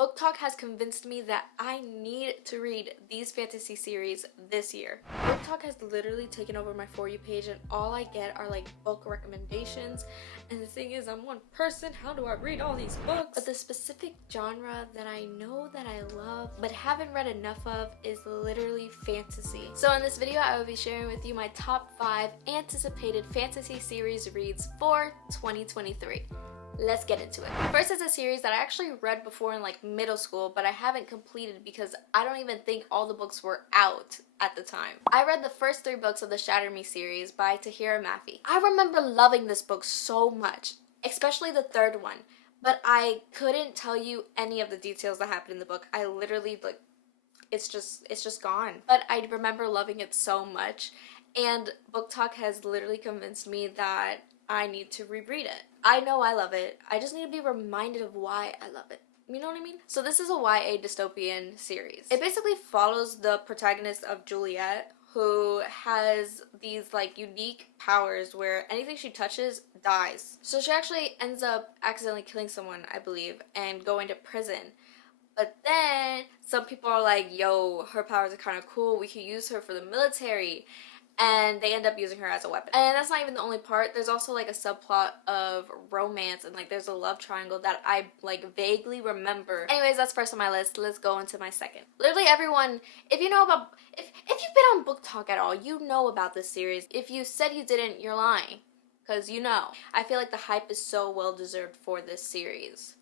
Booktok has convinced me that I need to read these fantasy series this year. Booktok has literally taken over my For You page and all I get are like book recommendations. And the thing is, I'm one person, how do I read all these books? But the specific genre that I know that I love but haven't read enough of is literally fantasy. So in this video, I will be sharing with you my top 5 anticipated fantasy series reads for 2023. Let's get into it. First is a series that I actually read before in like middle school, but I haven't completed because I don't even think all the books were out at the time. I read the first 3 books of the Shatter Me series by Tahira Mafi. I remember loving this book so much, especially the 3rd one, but I couldn't tell you any of the details that happened in the book. I literally like, it's just gone. But I remember loving it so much, and Booktok has literally convinced me that I need to reread it. I know I love it. I just need to be reminded of why I love it. You know what I mean? So this is a YA dystopian series. It basically follows the protagonist of Juliet, who has these like unique powers where anything she touches dies. So she actually ends up accidentally killing someone, I believe, and going to prison. But then some people are like, yo, her powers are kind of cool. We could use her for the military. And they end up using her as a weapon. And that's not even the only part. There's also like a subplot of romance and like there's a love triangle that I like vaguely remember. Anyways, that's first on my list. Let's go into my second. Literally everyone, if you know about, if you've been on Booktok at all, you know about this series. If you said you didn't, you're lying. Because you know. I feel like the hype is so well deserved for this series.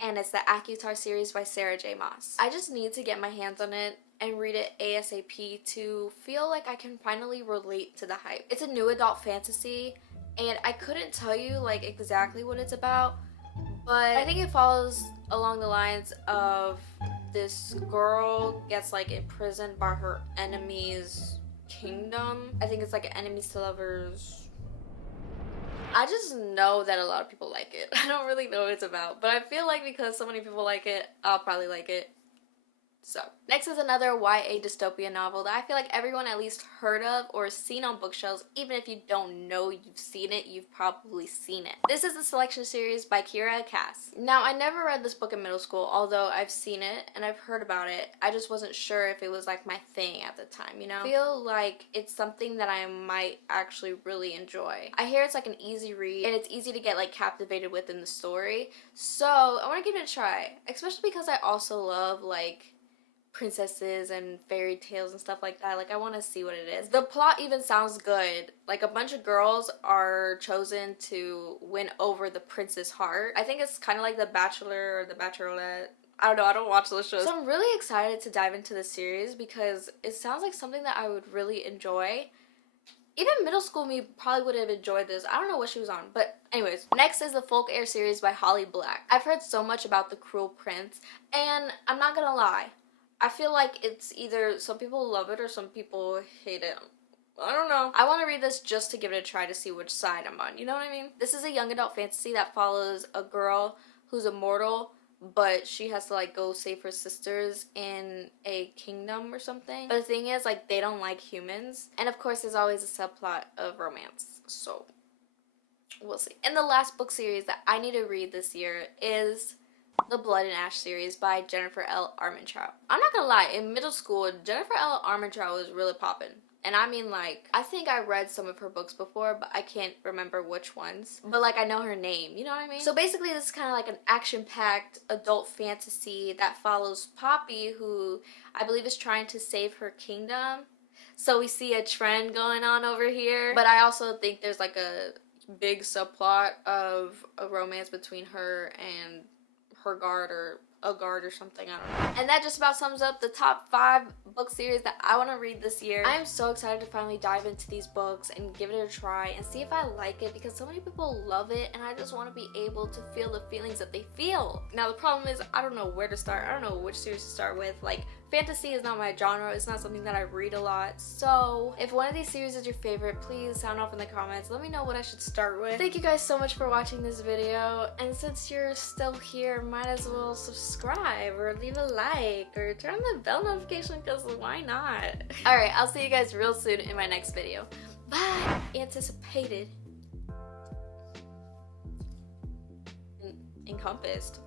And it's the ACOTAR series by Sarah J. Maas. I just need to get my hands on it and read it ASAP to feel like I can finally relate to the hype. It's a new adult fantasy, and I couldn't tell you like exactly what it's about, but I think it follows along the lines of this girl gets like imprisoned by her enemy's kingdom. I think it's like enemies to lovers. I just know that a lot of people like it. I don't really know what it's about, but I feel like because so many people like it, I'll probably like it. So, next is another YA dystopian novel that I feel like everyone at least heard of or seen on bookshelves. Even if you don't know you've seen it, you've probably seen it. This is the Selection series by Kira Cass. Now, I never read this book in middle school, although I've seen it and I've heard about it. I just wasn't sure if it was like my thing at the time, you know? I feel like it's something that I might actually really enjoy. I hear it's like an easy read and it's easy to get like captivated within the story. So, I want to give it a try, especially because I also love like princesses and fairy tales and stuff like that. Like I want to see what it is. The plot even sounds good. Like a bunch of girls are chosen to win over the prince's heart. I think it's kind of like The Bachelor or The Bachelorette. I don't know, I don't watch those shows. So I'm really excited to dive into this series because it sounds like something that I would really enjoy. Even middle school me probably would have enjoyed this. I don't know what she was on, but anyways. Next is the Folk Air series by Holly Black. I've heard so much about The Cruel Prince, and I'm not gonna lie, I feel like it's either some people love it or some people hate it. I don't know. I want to read this just to give it a try to see which side I'm on. You know what I mean? This is a young adult fantasy that follows a girl who's immortal, but she has to like go save her sisters in a kingdom or something. But the thing is, like, they don't like humans. And of course, there's always a subplot of romance. So, we'll see. And the last book series that I need to read this year is the Blood and Ash series by Jennifer L. Armentrout. I'm not gonna lie, in middle school, Jennifer L. Armentrout was really poppin'. And I mean, like, I think I read some of her books before, but I can't remember which ones. But, like, I know her name, you know what I mean? So, basically, this is kind of like an action-packed adult fantasy that follows Poppy, who I believe is trying to save her kingdom. So, we see a trend going on over here. But I also think there's, like, a big subplot of a romance between her and her guard or a guard or something, I don't know. And that just about sums up the top 5 book series that I want to read this year. I am so excited to finally dive into these books and give it a try and see if I like it because so many people love it and I just want to be able to feel the feelings that they feel. Now the problem is I don't know where to start. I don't know which series to start with. Like, fantasy is not my genre. It's not something that I read a lot. So if one of these series is your favorite, please sound off in the comments. Let me know what I should start with. Thank you guys so much for watching this video. And since you're still here, might as well subscribe or leave a like or turn on the bell notification because why not? Alright, I'll see you guys real soon in my next video. Bye! Anticipated. Encompassed.